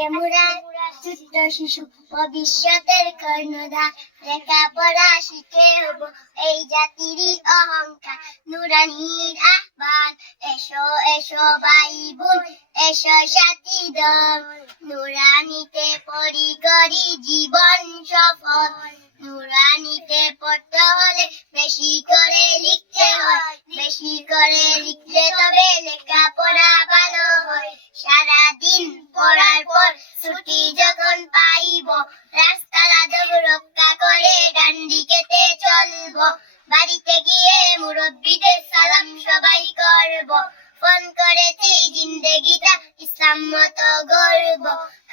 কেমুরা ছোট্ট শিশু ভবিষ্যতের কর্ণধার, লেখাপড়া শিখে হব এই জাতিরই অহংকার। নুরানির আহ্বান, এসো এসো ভাই বোন, এসো সাথী দল, নুরানিতে পড়ি করি জীবন সফল। নুরানিতে পড়তে হলে বেশি করে লিখতে হয়, বেশি করে লিখলে তবে লেখাপড়া ভালো হয়। সারাদিন পড়ার পর ছুটি যখন পাইব, রাস্তা আদব রক্ষা করে ডান দিকেতে চলব। বাড়িতে গিয়ে মুরব্বিদের সালাম সবাই করব, ফোন করেছি জিন্দেগিটা ইসলাম মতো গর্ব।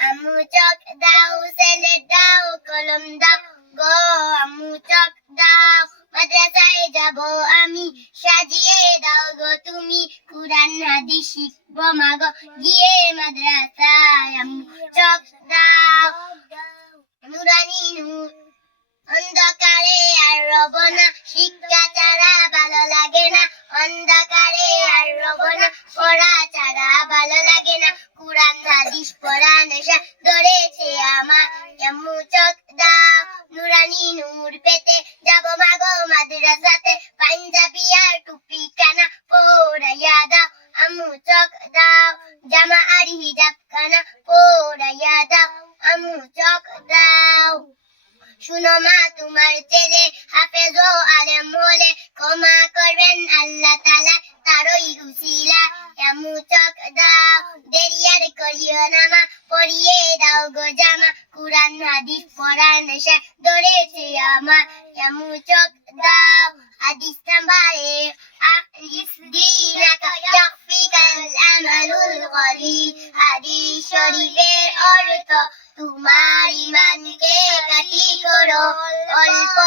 আম্মু চক দাও, স্লেট দাও, কলম দাও গো, আম্মু চক দাও, মাদ্রাসায় যাব আমি, সাজিয়ে দাও গো তুমি, কুরআন হাদিস শিখব মাগো গিয়ে মাদ্রাসায়। আম্মু চক দাও, নুরানি নূর, অন্ধকারে আর রব না, শিক্ষা ছাড়া ভালো লাগে না। অন্ধকারে আর রব না, পড়া ছাড়া ভালো লাগে না। কুরআন হাদিস পড়া নেশা ধরেছে আমার, আম্মু চক দাও, নুরানি নূর পেতে যাব মাগো মাদ্রাসাতে, পাঞ্জাবি আর টুপি কানা পরাইয়া দাও। আম্মু চক দাও, জামা আর হিজাব কানা পরাইয়া দাও। আম্মু চক দাও, শুনো মা তোমার ছেলে হাফেজ ও আলেম হলে ক্ষমা করবেন আল্লাহ তাআলা তারই উসিলা। আম্মু চক দাও, দেরি আর করিও না মা, পরিয়ে দাও গো জামা, কুরআন হাদিস পড়ার নেশা ধরেছে আমার। আম্মু চক দাও, হাদিস নাম্বারে আলিফ দিনাকা ইয়াকফিকাল আমালুল কলিল। হাদিস শরীফের অর্থ তোমার ইমানকে কাটি করো, অল্প